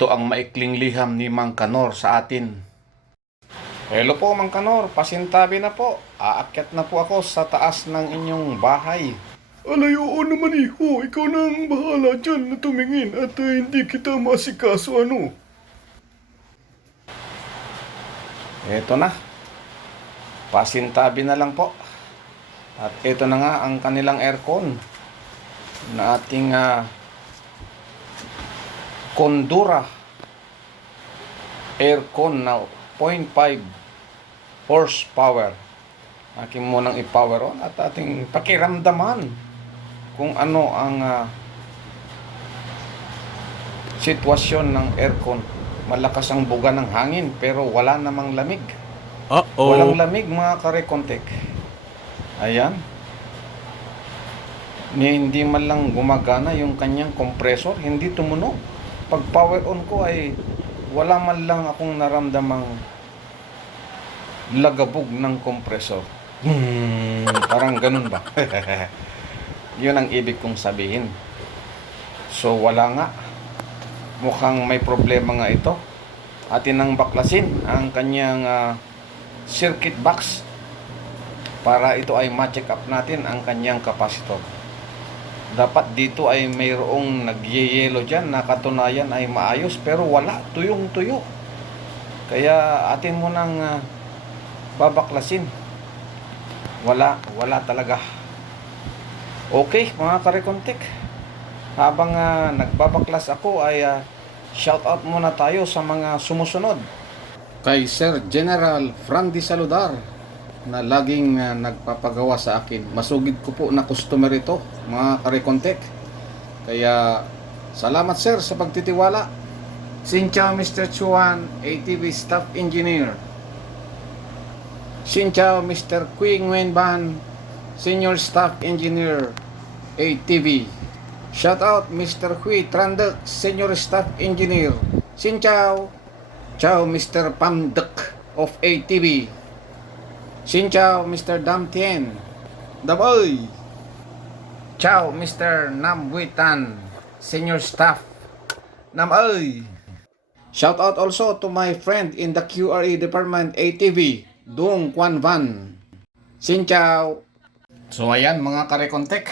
Ito ang maikling liham ni Mang Kanor sa atin. Hello po Mang Kanor, pasintabi na po. Aakyat na po ako sa taas ng inyong bahay. Alay, oo naman iho. Ikaw na ang bahala dyan na tumingin at hindi kita masikaso ano. Ito na. Pasintabi na lang po. At ito na nga ang kanilang aircon na ating Condura aircon na 0.5 horsepower. Aking munang i-power on at ating pakiramdaman kung ano ang sitwasyon ng aircon. Malakas ang buga ng hangin pero wala namang lamig. Walang lamig mga karekontek. Ayan. Hindi man lang gumagana yung kanyang compressor, hindi tumunog. Pag power on ko ay wala man lang akong naramdamang lagabog ng compressor. Parang ganun ba? Yun ang ibig kong sabihin. So wala nga. Mukhang may problema nga ito. Atin nang baklasin ang kanyang circuit box para ito ay ma-check up natin ang kanyang capacitor. Dapat dito ay mayroong nagyeyelo dyan na katunayan ay maayos pero wala, tuyong-tuyo. Kaya atin mo nang babaklasin. Wala talaga. Okay mga karekontik, habang nagbabaklas ako ay shout out muna tayo sa mga sumusunod. Kay Sir General Frandy Saludar na laging nagpapagawa sa akin. Masugid ko po na customer ito mga karekontek. Kaya salamat sir sa pagtitiwala. Xin chào Mr. Chuan, ATV Staff Engineer. Xin chào Mr. Quy Nguyen Ban, Senior Staff Engineer, ATV. Shout out Mr. Huy Trandek, Senior Staff Engineer. Xin chào. Ciao Mr. Pamdek of ATV. Xin chào Mr. Dam Tien. Dam ơi. Ciao Mr. Nam Witan, Senior Staff. Nam ơi. Shout out also to my friend in the QRE department ATV, Dung Quan Van. Xin chào. So ayan mga karekontek,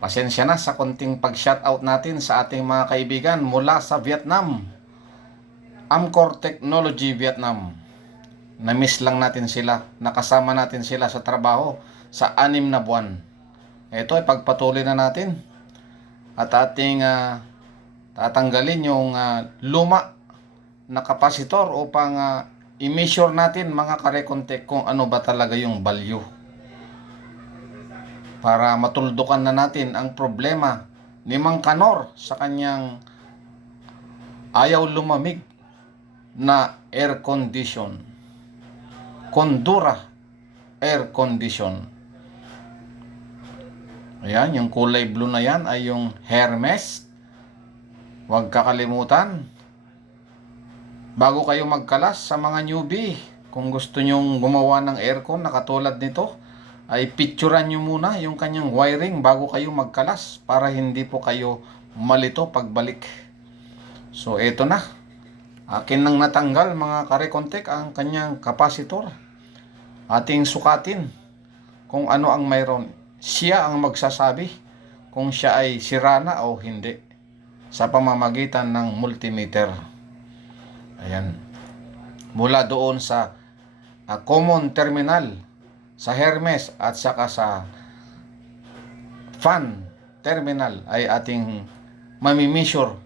pasensya na sa konting pag-shoutout natin sa ating mga kaibigan mula sa Vietnam. Amcor Technology Vietnam. Na-miss lang natin sila. Nakasama natin sila sa trabaho sa 6 na buwan. Ito ay pagpatuloy na natin. At ating tatanggalin yung luma na kapasitor upang i-measure natin mga karekontek kung ano ba talaga yung value. Para matuldukan na natin ang problema ni Mang Kanor sa kanyang ayaw lumamig na air condition. Condura air condition. Ayan, yung kulay blue na yan ay yung Hermes. Huwag kakalimutan, bago kayo magkalas sa mga newbie, kung gusto nyong gumawa ng aircon na katulad nito, ay picturean nyo muna yung kanyang wiring bago kayo magkalas para hindi po kayo malito pagbalik. So eto na, akin nang natanggal mga karekontek ang kanyang kapasitor. Ating sukatin kung ano ang mayroon. Siya ang magsasabi kung siya ay sira na o hindi sa pamamagitan ng multimeter. Ayan. Mula doon sa common terminal sa Hermes at saka sa fan terminal ay ating mamimeasure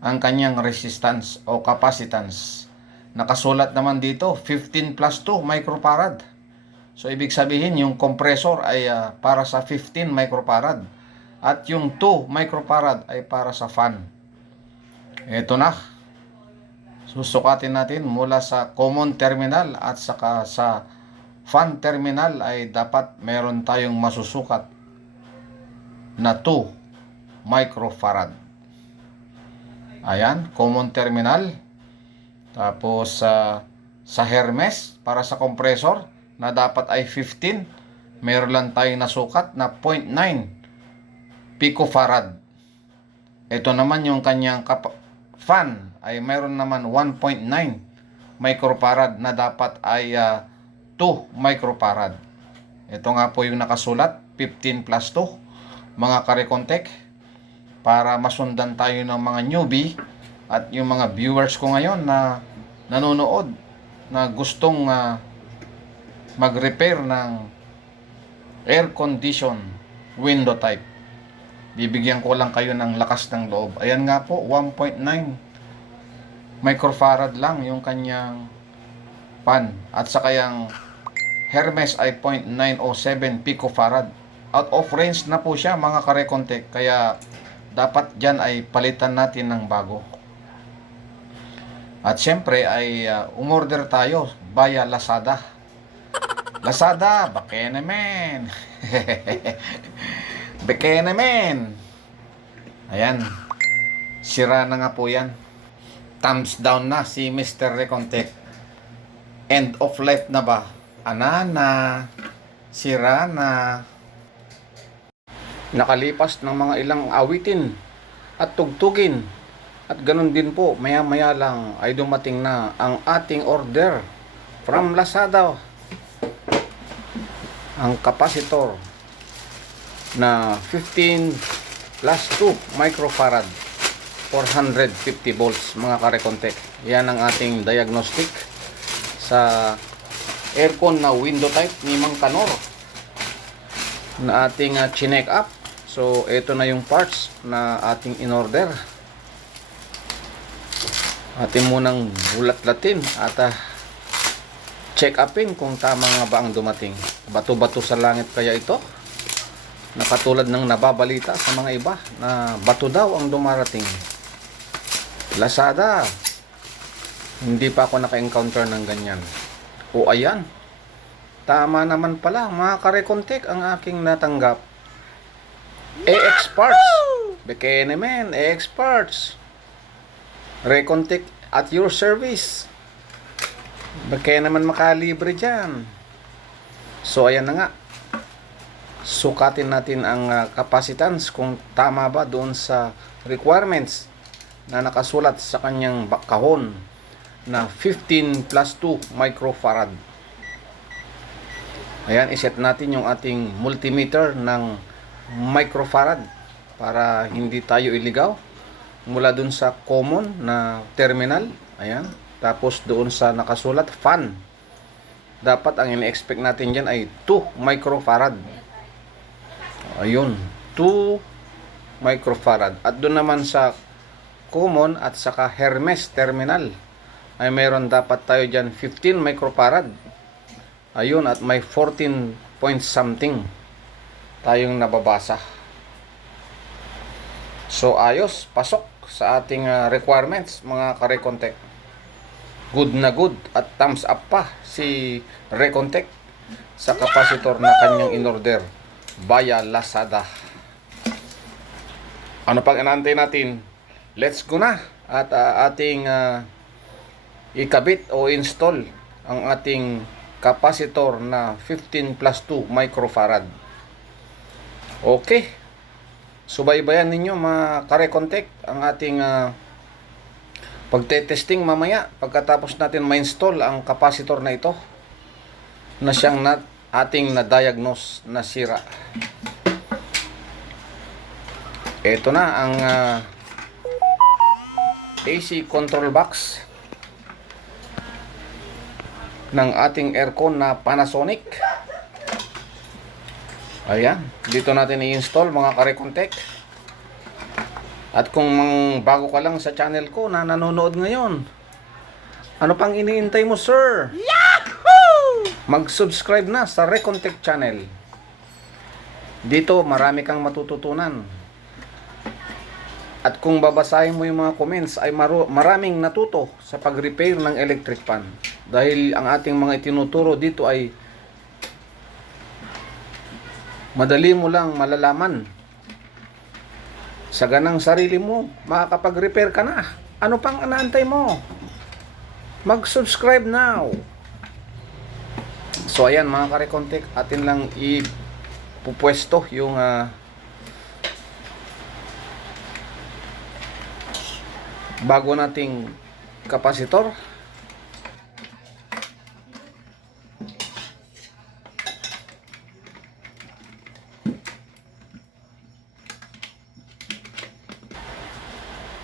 ang kanyang resistance o capacitance. Nakasulat naman dito 15 plus 2 microfarad. So ibig sabihin yung compressor ay para sa 15 microfarad at yung 2 microfarad ay para sa fan. Ito na. Susukatin natin mula sa common terminal at saka sa fan terminal ay dapat meron tayong masusukat na 2 microfarad. Ayan, common terminal. Tapos sa Hermes para sa compressor na dapat ay 15, meron lang tayong nasukat na 0.9 picofarad. Ito naman yung kanyang fan ay mayroon naman 1.9 microfarad na dapat ay 2 microfarad. Ito nga po yung nakasulat, 15 plus 2, mga karekontek, para masundan tayo ng mga newbie at yung mga viewers ko ngayon na nanonood na gustong mag-repair ng air condition window type. Bibigyan ko lang kayo ng lakas ng loob. Ayan nga po, 1.9 microfarad lang yung kanyang pan. At saka yung Hermes ay 0.907 picofarad. Out of range na po siya mga karekontek. Kaya dapat dyan ay palitan natin ng bago. At syempre ay umorder tayo via Lazada. Lazada, bakene men. Bakene men. Ayan. Sira na nga po yan. Thumbs down na si Mr. Recontek. End of life na ba? Anana. Sira na. Nakalipas ng mga ilang awitin at tugtugin. At ganun din po, maya-maya lang ay dumating na ang ating order from Lazada. Ang capacitor na 15 plus 2 microfarad, 450 volts mga karekontek. Yan ang ating diagnostic sa aircon na window type ni Mang Kanor na ating chinek up. So ito na yung parts na ating in-order. Atin munang bulat-latin at check upin kung tama nga ba ang dumating. Bato-bato sa langit kaya ito? Nakatulad ng nababalita sa mga iba na bato daw ang dumarating. Lazada, hindi pa ako naka-encounter ng ganyan. O ayan, tama naman pala mga karekontek ang aking natanggap. AX Parts, Bekene men, AX Parts, Recontek at your service. Kaya naman makalibre dyan. So ayan na nga, sukatin natin ang capacitance kung tama ba doon sa requirements na nakasulat sa kanyang kahon na 15 plus 2 microfarad. Ayan, iset natin yung ating multimeter ng microfarad para hindi tayo iligaw mula dun sa common na terminal. Ayan, tapos doon sa nakasulat fan, dapat ang ini-expect natin dyan ay 2 microfarad. Ayun, 2 microfarad. At doon naman sa common at saka Hermes terminal ay mayroon dapat tayo dyan 15 microfarad. Ayun, at may 14 point something tayong nababasa. So ayos, pasok sa ating requirements mga karekontek. Good na good at thumbs up pa si Recontek sa capacitor na kanyang in-order via Lazada. Ano pang inaantay natin? Let's go na at ating ikabit o install ang ating capacitor na 15 plus 2 microfarad. Okay, subaybayan ninyo mga karekontek ang ating pagte-testing mamaya pagkatapos natin ma-install ang capacitor na ito na siyang ating na-diagnose na sira. Ito na ang AC control box ng ating aircon na Panasonic. Ayan, dito natin i-install mga karekontek. At kung bago ka lang sa channel ko na nanonood ngayon, ano pang iniintay mo, sir? Yahoo! Mag-subscribe na sa Recontek channel. Dito marami kang matututunan. At kung babasahin mo yung mga comments ay maraming natuto sa pag-repair ng electric fan. Dahil ang ating mga itinuturo dito ay madali mo lang malalaman. Sa ganang sarili mo, makakapag-repair ka na. Ano pang inaantay mo? Mag-subscribe now. So ayan mga karekontek, atin lang ipupwesto yung bago nating kapasitor.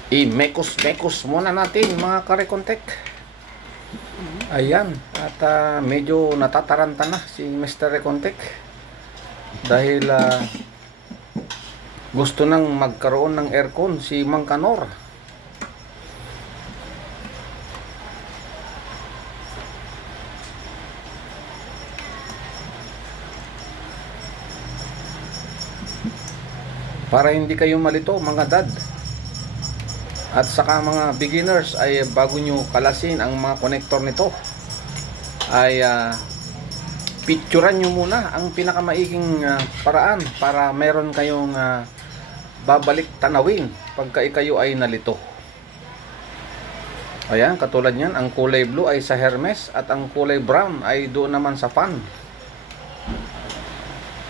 I-mekos-mekos muna natin mga karekontek. Ayan, at medyo natataranta na si Mr. Rekontek dahil gusto nang magkaroon ng aircon si Mang Kanor. Para hindi kayo malito mga dad at saka mga beginners, ay bago nyo kalasin ang mga connector nito ay picturean nyo muna ang pinakamaiging paraan para meron kayong babalik tanawin pagka kayo ay nalito. Ayan, katulad yan, ang kulay blue ay sa Hermes at ang kulay brown ay doon naman sa fan.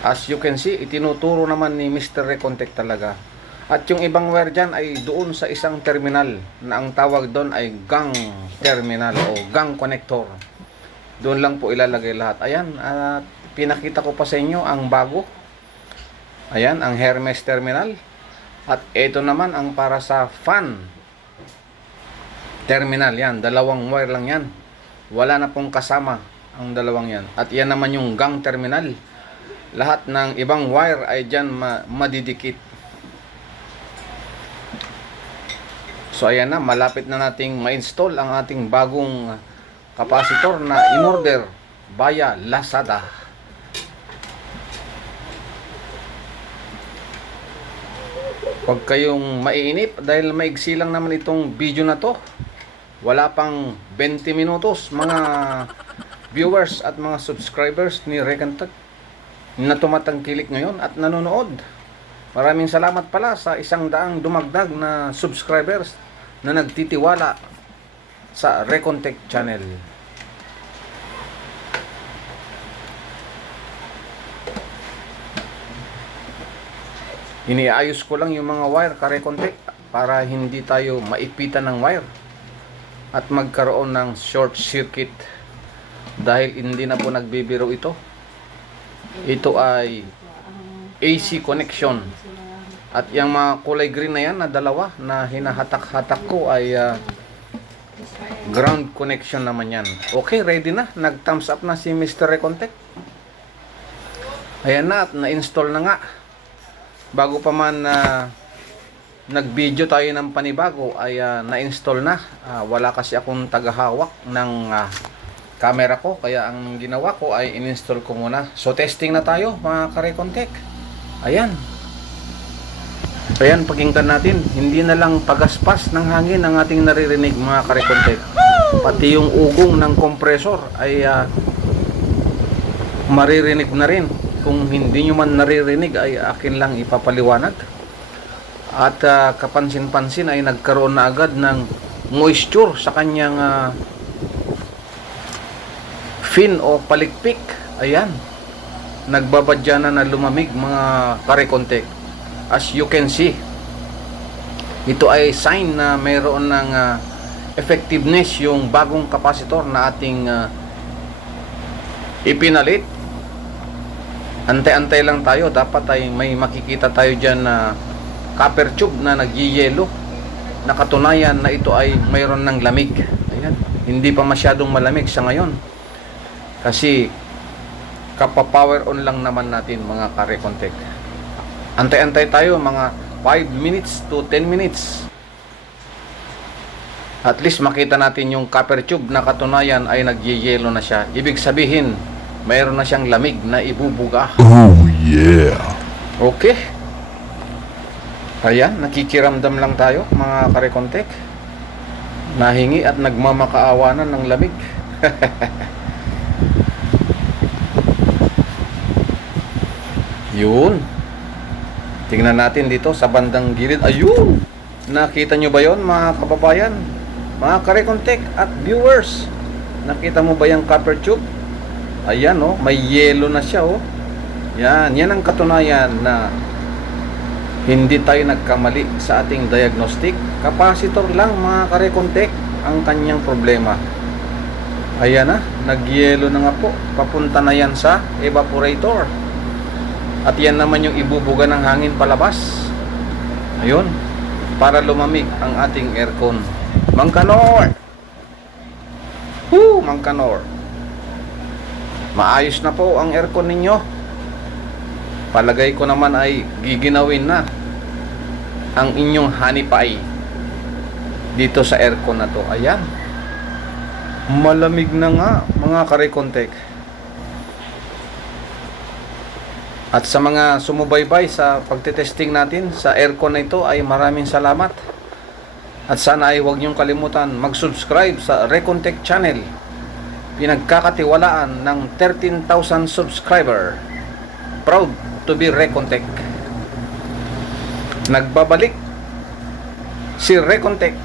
As you can see, itinuturo naman ni Mr. Rekontek talaga. At yung ibang wire dyan ay doon sa isang terminal na ang tawag doon ay gang terminal o gang connector. Doon lang po ilalagay lahat. Ayan, pinakita ko pa sa inyo ang bago. Ayan, ang Hermes terminal. At ito naman ang para sa fan terminal. Yan, dalawang wire lang yan. Wala na pong kasama ang dalawang yan. At yan naman yung gang terminal. Lahat ng ibang wire ay dyan madidikit. So ayan na, malapit na nating ma-install ang ating bagong kapasitor na in-order via Lazada. Huwag kayong maiinip dahil maigsi lang naman itong video na to. Wala pang 20 minutos mga viewers at mga subscribers ni Rekontek na tumatangkilik ngayon at nanonood. Maraming salamat pala sa 100 dumagdag na subscribers na nagtitiwala sa Rekontek channel. Iniayos ko lang yung mga wire ka-Rekontek para hindi tayo maipitan ng wire at magkaroon ng short circuit dahil hindi na po nagbibiro ito. Ito ay AC connection. At yung mga kulay green na yan na dalawa na hinahatak-hatak ko ay ground connection naman yan. Okay, ready na. Nag-thumbs up na si Mr. Rekontek. Ayan na at na-install na nga. Bago pa man nag-video tayo ng panibago ay na-install na. Wala kasi akong tagahawak ng camera ko. Kaya ang ginawa ko ay in-install ko muna. So testing na tayo mga ka-Rekontek. Ayan. Ayan, pakinggan natin. Hindi na lang pagaspas ng hangin ang ating naririnig mga ka-Rekontek. Pati yung ugong ng kompresor ay maririnig na rin. Kung hindi nyo man naririnig ay akin lang ipapaliwanag. At kapansin-pansin ay nagkaroon na agad ng moisture sa kanyang fin o palikpik. Ayan. Nagbabadya na lumamig mga ka-Rekontek. As you can see, ito ay sign na mayroon ng effectiveness yung bagong kapasitor na ating ipinalit. Antay-antay lang tayo. Dapat ay may makikita tayo dyan na copper tube na nagyiyelo na katunayan na ito ay mayroon ng lamig. Ayan. Hindi pa masyadong malamig sa ngayon kasi kapa-power on lang naman natin mga ka-Rekontek. Antay-antay tayo mga 5 minutes to 10 minutes. At least makita natin yung copper tube na katunayan ay nagyeyelo na siya. Ibig sabihin, mayroon na siyang lamig na ibubuga. Oh yeah. Okay. Ayan, nakikiramdam lang tayo mga ka-Rekontek. Nahingi at nagmamakaawanan ng lamig. Yun. Tingnan natin dito sa bandang gilid. Ayun! Nakita nyo ba yon mga kababayan? Mga ka-Rekontek at viewers. Nakita mo ba yung copper tube? Ayan may yelo na siya Yan, yan ang katunayan na Hindi tayo nagkamali sa ating diagnostic. Capacitor lang mga karekontek ang kanyang problema. Ayan na, nagyelo na nga po. Papunta na yan sa evaporator. At yan naman yung ibubuga ng hangin palabas. Ayun, para lumamig ang ating aircon. Mang Kanor! Mang Kanor! Maayos na po ang aircon ninyo. Palagay ko naman ay giginawin na ang inyong honey pie dito sa aircon na to. Ayan, malamig na nga mga karekontek. At sa mga sumubaybay sa pagtetesting natin sa aircon na ito ay maraming salamat. At sana ay huwag niyong kalimutan mag-subscribe sa Recontech channel. Pinagkakatiwalaan ng 13,000 subscriber. Proud to be Recontech. Nagbabalik si Recontech.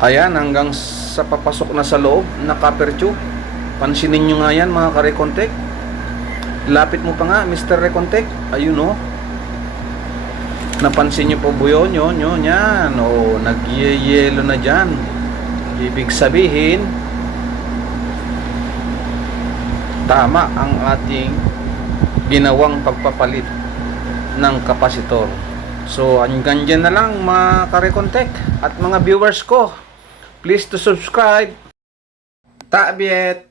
Ayan, hanggang sa papasok na sa loob na copper tube. Pansinin nyo nga yan mga ka-Recontech. Lapit mo pa nga Mr. Recontech. Ayun o. Napansin nyo po buyo nyo yan. O, nagyeyelo na dyan. Ibig sabihin, tama ang ating ginawang pagpapalit ng kapasitor. So, hanggang dyan na lang mga ka-Recontech at mga viewers ko. Please to subscribe. Tabiet!